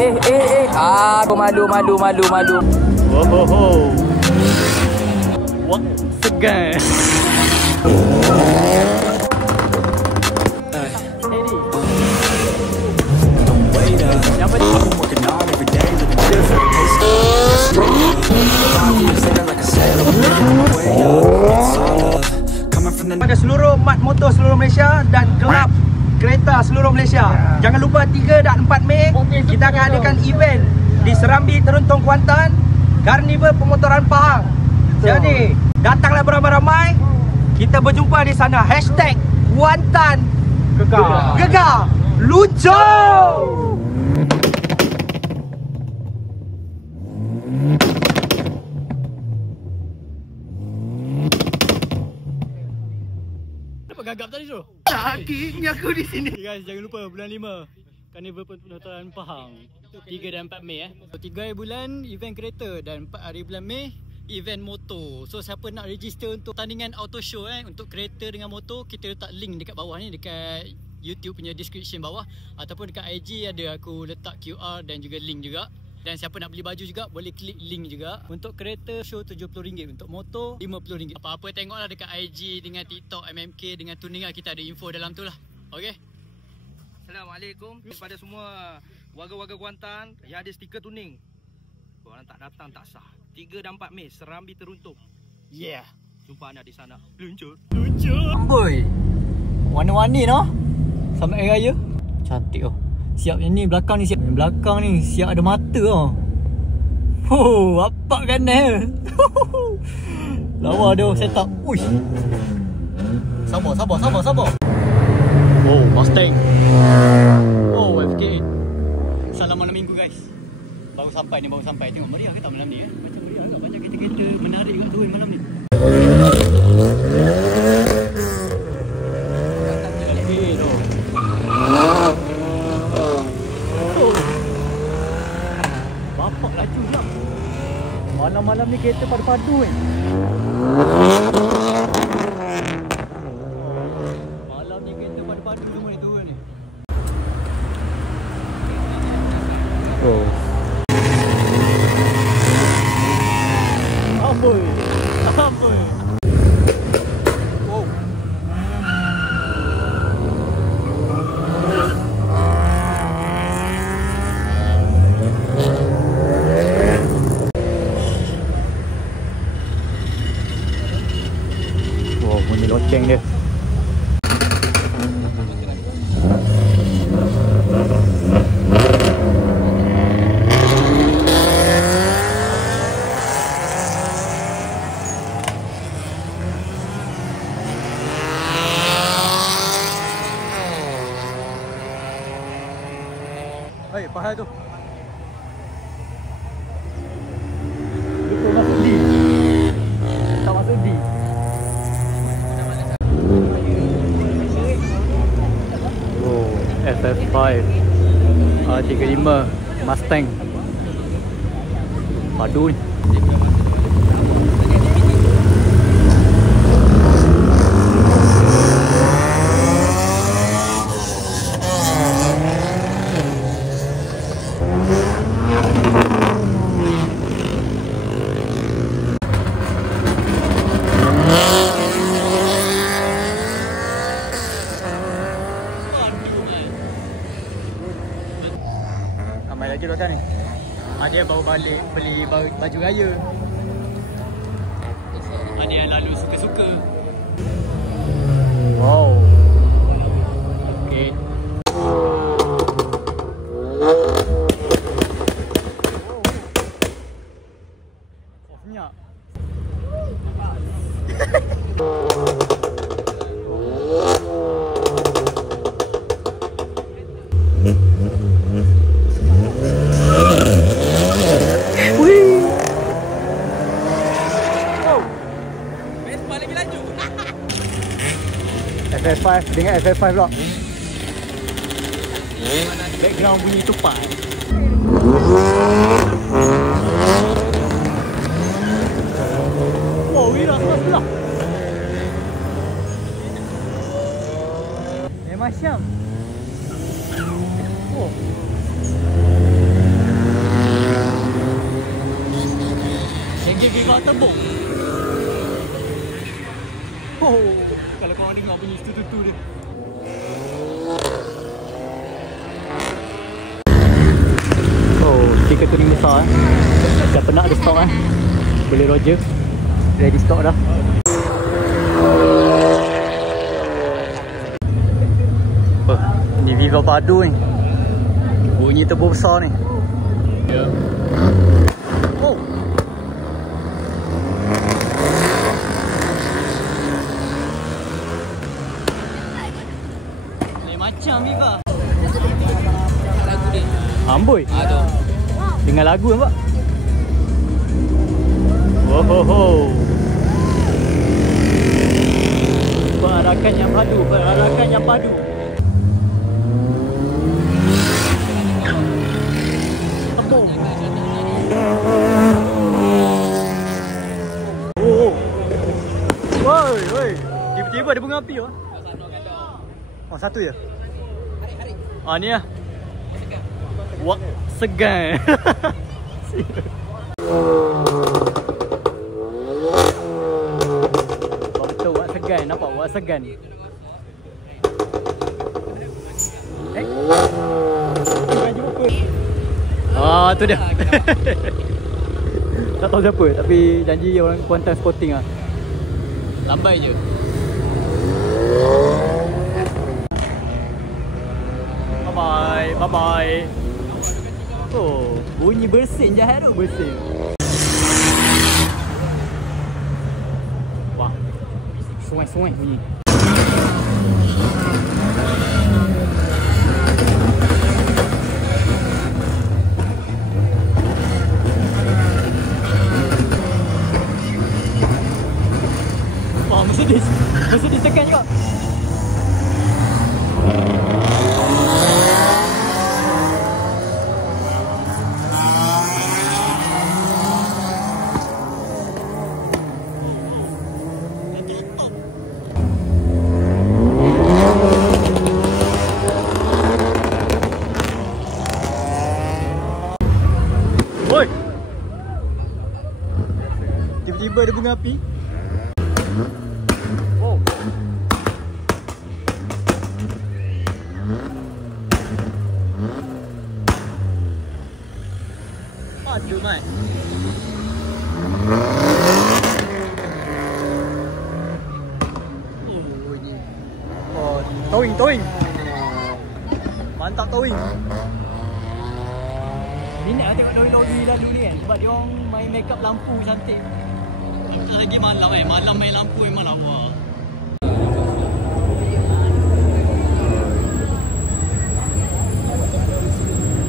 Aku malu. Oh. Wah, segan. Pada seluruh mat motor seluruh Malaysia dan kelab kereta seluruh Malaysia. Jangan lupa 3 dan 4 Mei kita akan adakan event di Serambi Teruntung Kuantan, Karnival Pemotoran Pahang. Jadi datanglah beramai-ramai. Kita berjumpa di sana. #Kuantan Gegar Luncur. Gagap tadi tu. Sakitnya aku di sini. Guys, jangan lupa bulan 5 Karnival Pemotoran Pahang. 3 dan 4 Mei 3 hari bulan event kereta dan 4 hari bulan Mei event motor. So siapa nak register untuk tandingan auto show untuk kereta dengan motor, kita letak link dekat bawah ni, dekat YouTube punya description bawah, ataupun dekat IG ada aku letak QR dan juga link juga. Dan siapa nak beli baju juga boleh klik link juga. Untuk kereta show RM70, untuk motor RM50. Apa-apa tengoklah dekat IG dengan TikTok MMK dengan tuning lah, kita ada info dalam tu lah. Okey. Assalamualaikum kepada semua warga-warga Kuantan yang ada stiker tuning. Korang tak datang tak sah. 3 dan 4 Mei Serambi Teruntung. Yeah. Jumpa anda di sana. Luncur. Boy. Warna-warni noh. Sama air raya. Cantik oh. Siap yang ni belakang ni, siap. Yang belakang ni siap ada mata oh. Oh, apa kan eh. Lawa dia set up. Uish. Sabar. Oh, Mustang. Oh, FK. Salam malam minggu guys. Baru sampai. Tengok meriah ke tak malam ni Macam meriah agak banyak kereta-kereta menarik kat turun malam ni. Bapak laju jap. Malam-malam ni kereta padu-padu Malam ni kereta padu-padu semua ni turun ni. Oh. Amboi. Wow. Wow, bunyi loceng dia. Hei, pahal tu. Lupa masuk D. Tak masuk D. Oh, FF5 R35 Mustang. Padu ni. Ramai lagi belakang ni. Ada yang baru balik beli baju raya. Ada yang lalu suka-suka. Wow. Okay. Senyap. FF5, dengar FF5 pula. Background bunyi tupai. Wow, wira sebelah. Memang syam. Oh. tak terbang. Oh, kalau korang dengar bunyi tutu dia. Oh, tiga tuning besar dah penat ada stok Boleh Roger. Ready stock dah. Oh, ni Viva padu ni. Bunyi turbo besar ni. Ya. Oh. Lain macam Viva. Lagu dia. Amboi. Tu. Dengar lagu nampak. Wohoho. Perarakan yang padu, perarakan yang padu. Tembung. Oh. Woi, woi. Tiba-tiba ada bunga api oh. Oh, satu je. Ah ni ah. Wak segan. Betul wak segan, nampak wak segan. Ah tu dia. Tak tahu siapa tapi janji orang Kuantan Sporting ah. Lambai je. Bye bye, bye bye. Oh, bunyi bersin jahat tu, bersin. Wah. Suai-suai bunyi. Wah, Mercedes. Mercedes tekan juga. Tiba-tiba ada bunga api. Oh. Aduh, Mat. Oh, ini. Oh, towing, towing. Mantap towing. Minat lah tengok lori-lori lalu ni kan. Sebab dia orang main make up lampu cantik. Tak lagi malam malam main lampu memang lawa.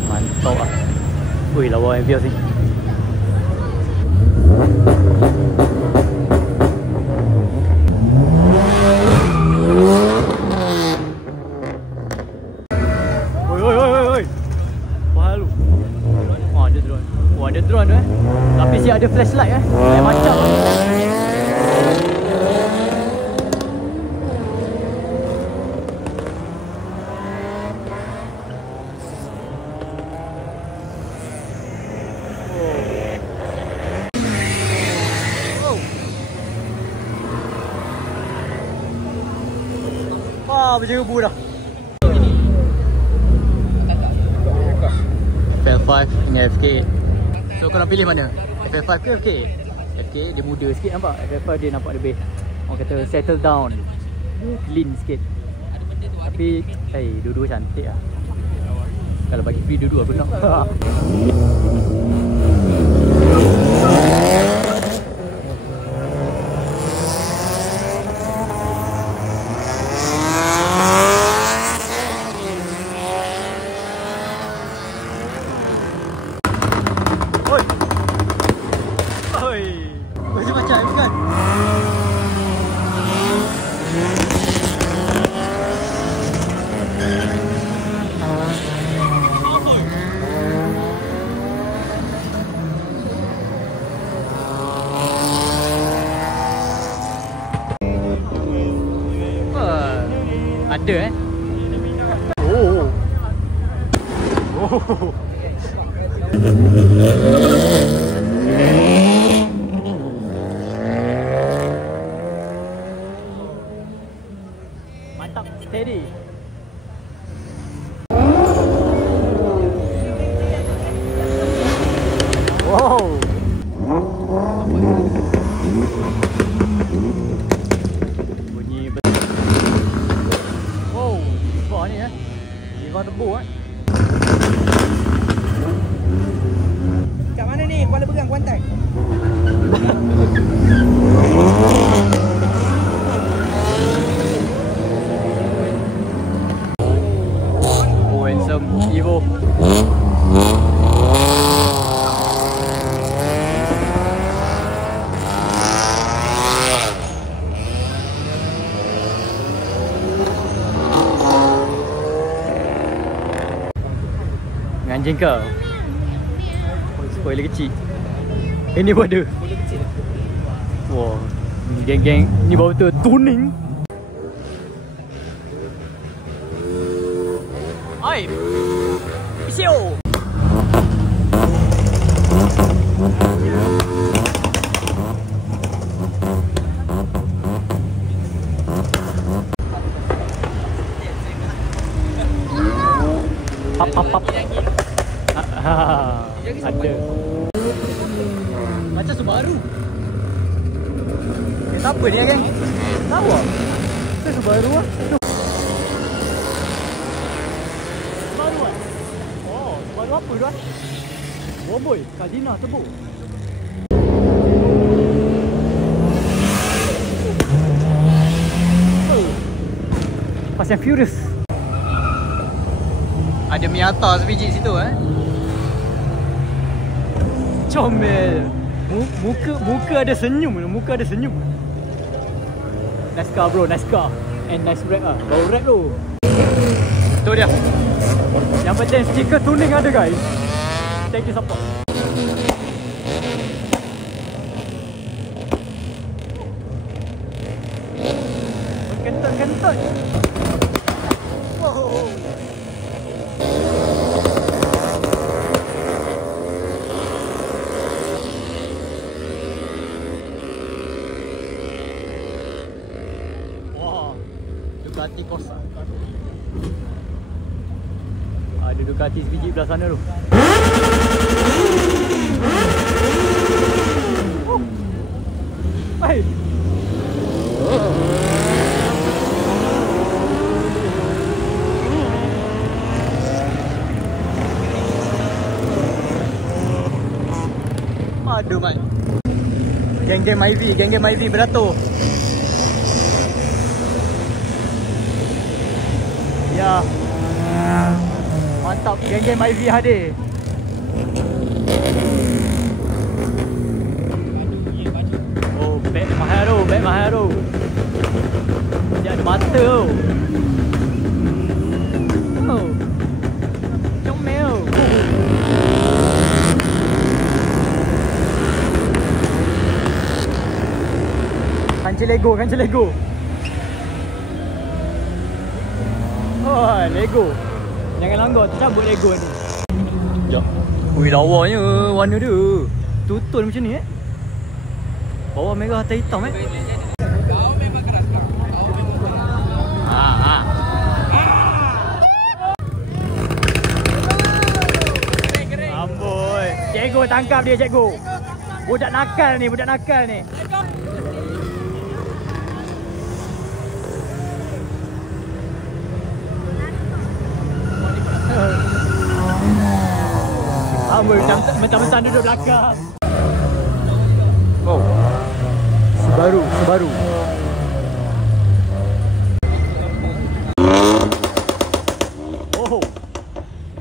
Mantap lah. Ui, lawa ambience ni. Oi, oi, oi, oi. Wah, lu. Oh, ada drone. Oh, ada drone tu Tapi siap ada flashlight Lain macam. Wah, berjerubu dah. FL5 dengan FK8. So korang pilih mana? FL5 ke FK8? FK8 dia muda sikit nampak. FL5 dia nampak lebih, orang kata settle down, clean sikit. Tapi dua-dua cantik lah. Kalau bagi free dua-dua aku nak. Macam-macam bukan? Ada Oh. Oh. tebur Kat mana ni? Kuala Berang, Kuantan. Oh, handsome Evo. Anjing kau. Spoiler kecil. Ini pun ada. Wah, geng-geng ni baru tu tuning. Oi. Isio. Pap. Ada. Macam Subaru. Siapa dia kan? Tahu ah? Itu Subaru ah. Subaru ah? Oh, Subaru apa tu ah? Oh boy, Kazina tebuk. Fast and Furious. Ada Miata sebiji situ comel. Muka ada senyum. Muka ada senyum. Nice car bro, nice car. And nice rap lah. Baru rap tu. Tu dia. Yang penting stiker tuning ada guys. Thank you support. Kentut. Wow. Ducati Corsa. Ada Ducati sebiji belah sana tu. Hai. Aduh man. Geng-geng Myvi beratur. Ya. Mantap, geng-geng Myvi hadir. Oh, beg mahal tu. Dia ada mata tu. Oh. Comel. Kancil Lego. Oh, Lego. Jangan langgar, tercabut Lego ni. Sekejap. Ui, lawanya warna dia. Tutun macam ni bawah merah atas hitam Kau memang keras. Amboi. Cikgu tangkap dia, cikgu. Budak nakal ni. Mentang-mentang duduk belakang. Oh, Subaru. Oh,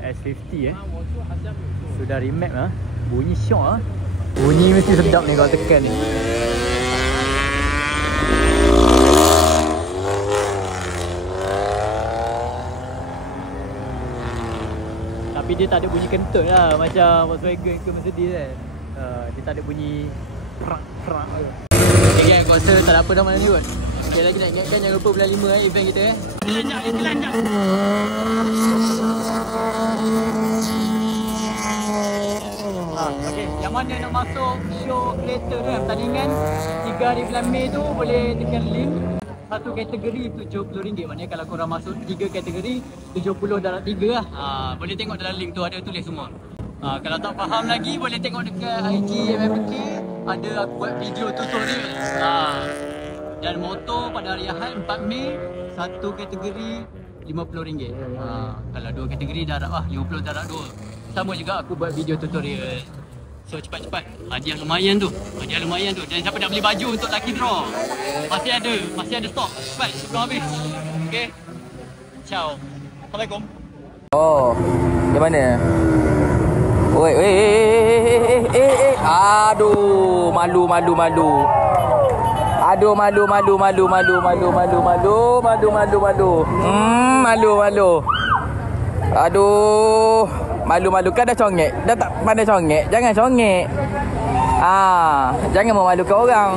S50 sudah remake lah. Bunyi syok lah. Bunyi mesti sedap ni kalau tekan ni. Tapi dia tak ada bunyi kentut lah macam Volkswagen ke Mercedes kan. Dia tak ada bunyi prak ke. Okay gang, aku rasa tak ada apa dah malam ni kot. Sekali lagi nak ingatkan jangan lupa bulan 5 event kita Telanjak. Okay, yang mana nak masuk show kereta tu kan, pertandingan 3 hari bulan Mei tu boleh tekan link. Satu kategori RM70. Maknanya kalau korang masuk 3 kategori 70 dalam 3 lah. Boleh tengok dalam link tu ada tulis semua. Kalau tak faham lagi boleh tengok dekat IG MMK. Ada aku buat video tutorial. Dan motor pada hari Ahad 4 Mei satu kategori RM50. Kalau 2 kategori darab lah, 50 darab 2. Sama juga aku buat video tutorial. So cepat-cepat. Hadiah lumayan tu. Dan siapa nak beli baju untuk lucky draw? Masih ada stok. Cepat sebelum habis. Okey. Ciao. Assalamualaikum. Oh, di mana? Oi. Aduh, malu. Aduh, malu. Aduh, malu. Kan dah congek. Dah tak pandai congek. Jangan congek. Jangan memalukan orang.